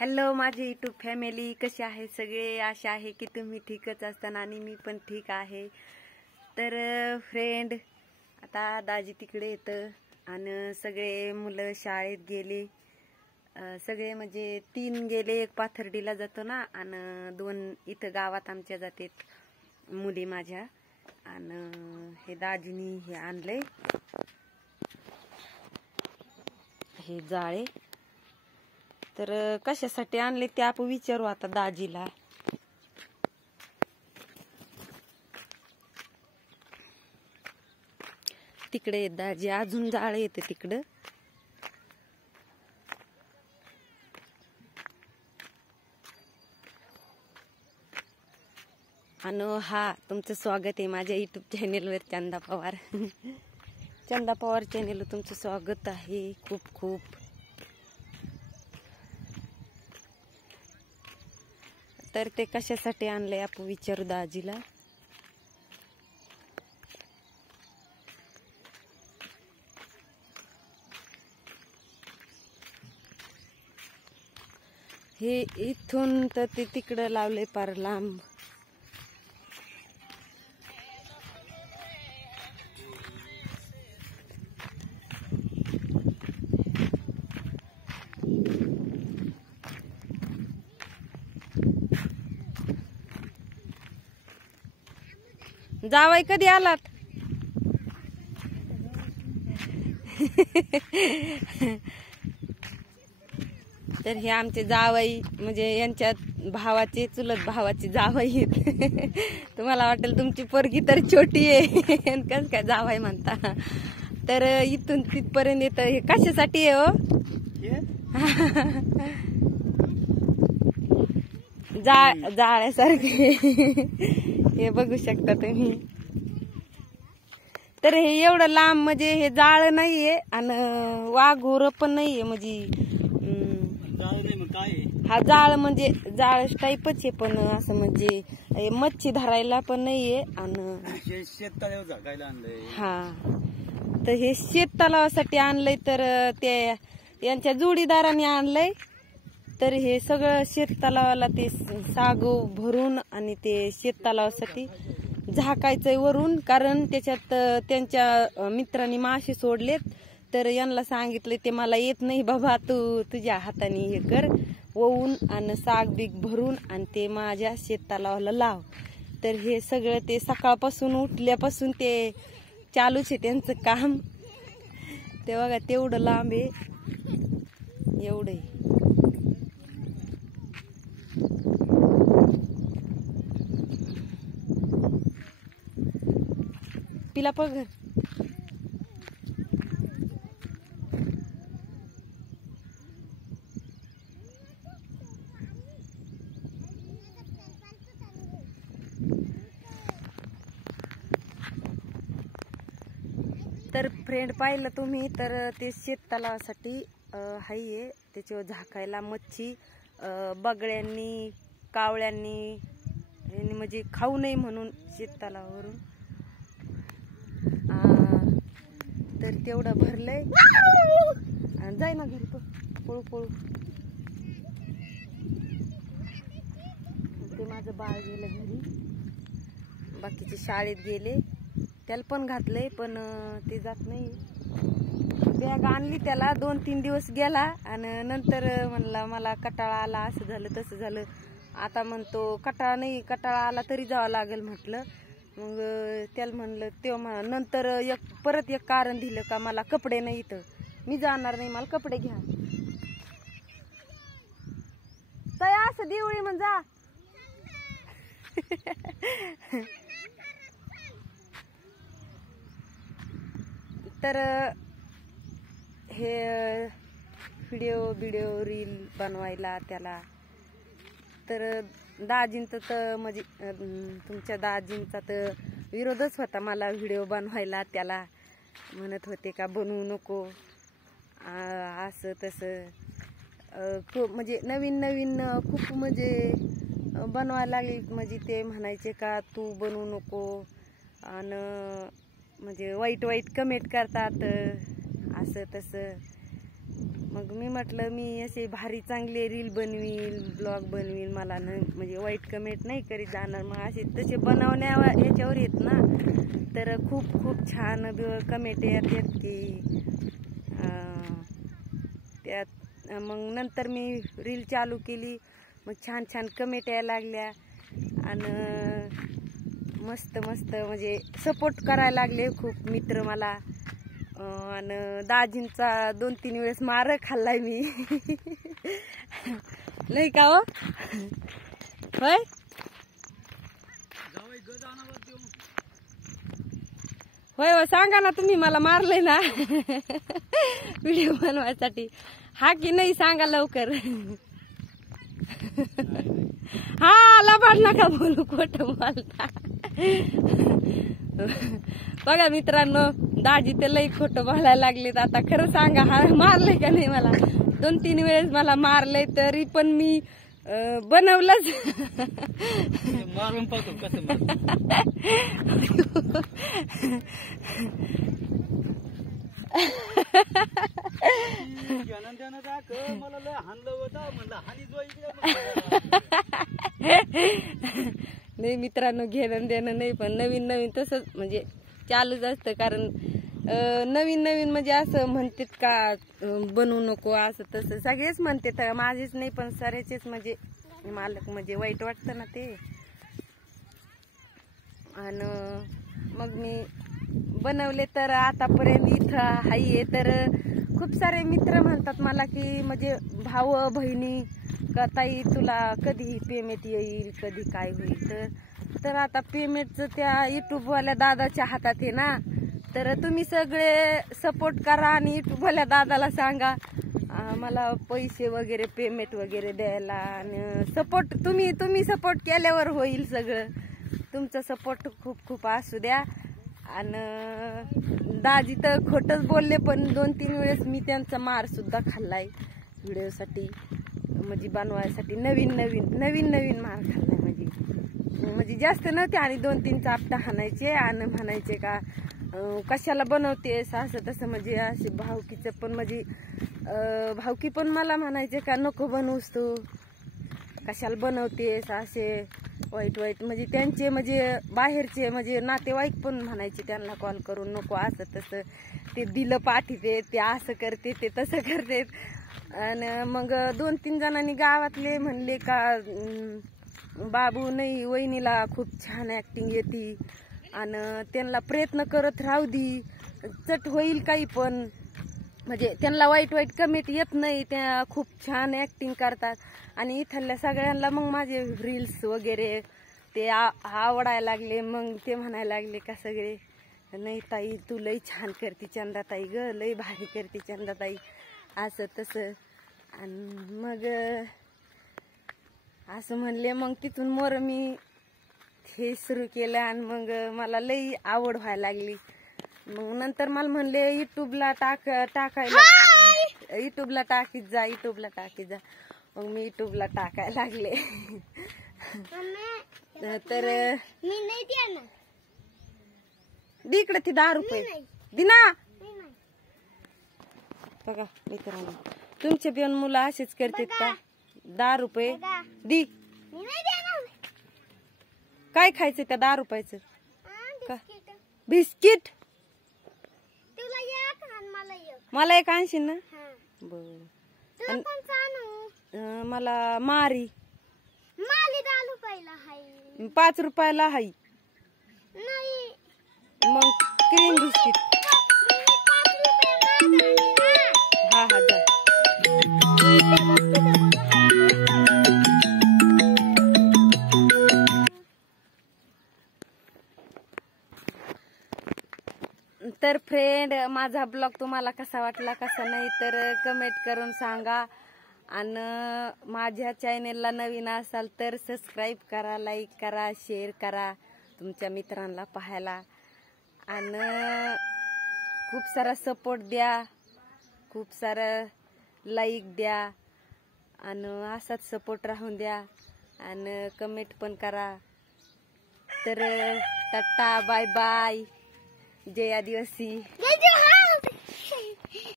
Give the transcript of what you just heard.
Hello माझी YouTube family, कशी आहे सगळे? आशा आहे की तुम्ही ठीकच असताना आणि मी पण ठीक आहे. तर फ्रेंड, आता दाजी तिकडे येतं आणि सगळे मुलं शाळेत गेले. सगळे म्हणजे 3 गेले, एक पाथर्डीला जातो ना आणि 2 इथं गावात आमच्या जातात मुली माझ्या. आणि हे दाजीनी हे आणलंय, हे जाळे. तर कशासाठी आणले ते आपण विचारू आता दाजीला. तिकडे दाजी अजून जाळे येते तिकडं. आणि हा तुमचं स्वागत आहे माझ्या यूट्यूब चॅनेलवर, चंदा पवार. चंदा पवार चॅनेल तुमचं स्वागत आहे खूप खूप. तर ते कशासाठी आणलंय आपण विचारू दाजीला. हे इथून तर ते तिकडं लावले पार लांब. जावई कधी आलात? तर हे आमचे जावई म्हणजे यांच्या भावाचे, चुलत भावाचे जावई आहेत. तुम्हाला वाटेल तुमची पोरगी तर छोटी आहे, कस काय जावई म्हणता. तर इथून तिथपर्यंत येतं. हे कशासाठी आहे हो? जाळ्यासारखे हे बघू शकता तुम्ही. तर हे एवढं लांब म्हणजे हे जाळ नाहीये आणि वाघोर पण नाहीये. म्हणजे हा जाळ म्हणजे जाळ टाईपच आहे, पण असं म्हणजे मच्छी धरायला पण नाहीये. आणि शेततळ्यावर झाकायला आणलंय. हा, तर हे शेत तलावासाठी आणलंय. तर ते यांच्या जोडीदाराने आणलंय. तर हे सगळं शेत तलावाला ते सागो भरून आणि ते शेत तलावासाठी झाकायचंय वरून. कारण त्याच्यात त्यांच्या मित्रांनी मासे सोडलेत. तर यांना सांगितले ते मला येत नाही बाबा, तू तुझ्या हाताने हे कर, वळून आणि साग बीग भरून आणि ते माझ्या शेत तलावाला लाव. तर हे सगळं ते सकाळपासून उठल्यापासून ते चालूच आहे त्यांचं काम. ते बघा तेवढं लांब आहे, एवढं आहे. पिला पळ घर. तर फ्रेंड पाहिलं तुम्ही, तर ते शेत तलावासाठी हाय. त्याच्यावर झाकायला मच्छी बगळ्यांनी, कावळ्यांनी म्हणजे खाऊ नये म्हणून शेत तलावावरून. तर तेवढं भरलंय. जाय ना घरी, पळू पळू. ते माझं बाळ गेलं घरी, बाकीचे शाळेत गेले. त्याला पण घातलंय, पण ते जात नाही. बॅग आणली त्याला, 2-3 दिवस गेला आणि नंतर म्हणला मला कटाळा आला, असं झालं तसं झालं. आता म्हणतो कटाळा नाही, कटाळा आला तरी जावं लागेल म्हटलं. मग त्याला म्हणलं, तेव्हा नंतर परत एक कारण दिलं का मला कपडे नाही, इथं मी जाणार नाही, मला कपडे घ्या. तर असं दिवळी म्हण जा. तर हे व्हिडिओ रील बनवायला त्याला, तर दाजींचा तर म्हणजे तुमच्या दाजींचा तर विरोधच होता मला व्हिडिओ बनवायला. त्याला म्हणत होते का बनवू नको, असं तसं. खूप म्हणजे नवीन नवीन खूप म्हणजे बनवायला लागली. म्हणजे ते म्हणायचे का तू बनवू नको, आणि म्हणजे वाईट वाईट कमेंट करतात, असं तसं. मग मी म्हटलं मी असे भारी चांगले रील बनवील, ब्लॉग बनवील, मला म्हणजे वाईट कमेंट नाही करीत जाणार. मग असे तसे बनवण्या ह्याच्यावर येत ना, तर खूप खूप छान कमेंट येतात की त्यात. मग नंतर मी रील चालू केली, मग छान छान कमेंट यायला लागल्या आणि मस्त मस्त म्हणजे सपोर्ट करायला लागले खूप मित्र मला. आणि दाजींचा 2-3 वेळेस मार खाल्लाय मी. नाही का हो? होय होय हो, सांगा ना तुम्ही, मला मारलंय ना व्हिडिओ बनवायसाठी. हा की नाही सांगा लवकर. हा लबाड नका बोलू, खोटं बोलता. बघा मित्रांनो, दाजी ते लई खोटं बोलायला लागलेत. आता खरं सांगा, हा मारलंय का नाही मला? 2-3 वेळेस मला मारलंय, तरी पण मी बनवलंच. मारून पाहतो कसं मला लय हाणलं होतं, म्हणलं हानी जो नाही मित्रांनो, घेणं देणं नाही, पण नवीन नवीन तसंच म्हणजे चालूच असतं. कारण नवीन नवीन म्हणजे असं म्हणतात का बनवू नको असं तसं सगळेच म्हणतात, माझेच नाही पण सरेचेच म्हणजे मालक म्हणजे वाईट वाटतं ना ते. आणि मग मी बनवले तर आतापर्यंत इथं आहे. तर खूप सारे मित्र म्हणतात मला की म्हणजे भाऊ बहिणी का ताई तुला कधी पेमेंट येईल, कधी काय होईल. तर आता पेमेंटचं त्या युट्यूबवाल्या दादाच्या हातात आहे ना. तर तुम्ही सगळे सपोर्ट करा आणि युट्यूबवाल्या दादाला सांगा मला पैसे वगैरे पेमेंट वगैरे द्यायला. आणि सपोर्ट तुम्ही सपोर्ट केल्यावर होईल सगळं. तुमचा सपोर्ट खूप खूप असू द्या. आणि दाजी तर खोटंच बोलले, पण 2-3 वेळेस मी त्यांचा मार सुद्धा खाल्लाय व्हिडिओसाठी, म्हणजे बनवायसाठी. नवीन नवीन मार खाल्लाय. म्हणजे जास्त नव्हते, आणि 2-3 चापटा हाणायचे आणि म्हणायचे का कशाला बनवतेस असं तसं. म्हणजे असे भावकीचं पण म्हणजे भावकी पण मला म्हणायचे का नको बनवूस तू, कशाला बनवतेस असे वाईट म्हणजे त्यांचे म्हणजे बाहेरचे म्हणजे नातेवाईक पण म्हणायचे त्यांना कॉल करून नको असं तसं, ते दिलं पाठीते, ते असं करते, ते तसं करते. आणि मग 2-3 जणांनी गावातले म्हणले का बाबू नाही, वहिनीला खूप छान ऍक्टिंग येते आणि त्यांना प्रयत्न करत राहू दी, चट होईल काही पण. म्हणजे त्यांना वाईट कमेंट येत नाही, त्या खूप छान ऍक्टिंग करतात. आणि इथल्या सगळ्यांना मग माझे रील्स वगैरे ते आवडायला लागले. मग ते म्हणायला लागले का सगळे नाही ताई तू लई छान करते चंदाताई ग, लई भारी करते चंदाताई असं तसं. आणि मग असं म्हणले. मग तिथून मोर मी हे सुरू केलं आणि मग मला लई आवड व्हायला लागली. मग नंतर मला म्हणले युट्यूबला टाकायला, युट्यूबला टाकीत जा. मग मी युट्यूबला टाकायला लागले. तर मी नाही देणार. दे इकडे ती 10 रुपये दिना. बघा मित्रांनो, तुमचे पण मुलं असेच करतात का? 10 रुपये दी. मी नाही देणार. काय खायचं त्या 10 रुपयाचं? बिस्किट. तुला एक आणि मला एक. मला एक आणशील ना? तुला बर. कोणचं आणू? मला मारी. माली 10 रुपयाला हाय. 5 रुपयाला हाय. नाही. मग क्रीम बिस्किट. 5 रुपये मागा. हा जा. तर फ्रेंड, माझा ब्लॉग तुम्हाला कसा वाटला कसा नाही तर कमेंट करून सांगा. आणि माझ्या चॅनेलला नवीन असाल तर सबस्क्राईब करा, लाईक करा, शेअर करा तुमच्या मित्रांना पाहायला. आणि खूप सारा सपोर्ट द्या, खूप सारा लाईक द्या आणि असाच सपोर्ट राहून द्या आणि कमेंट पण करा. तर टाटा, बाय बाय, जय आदिवासी.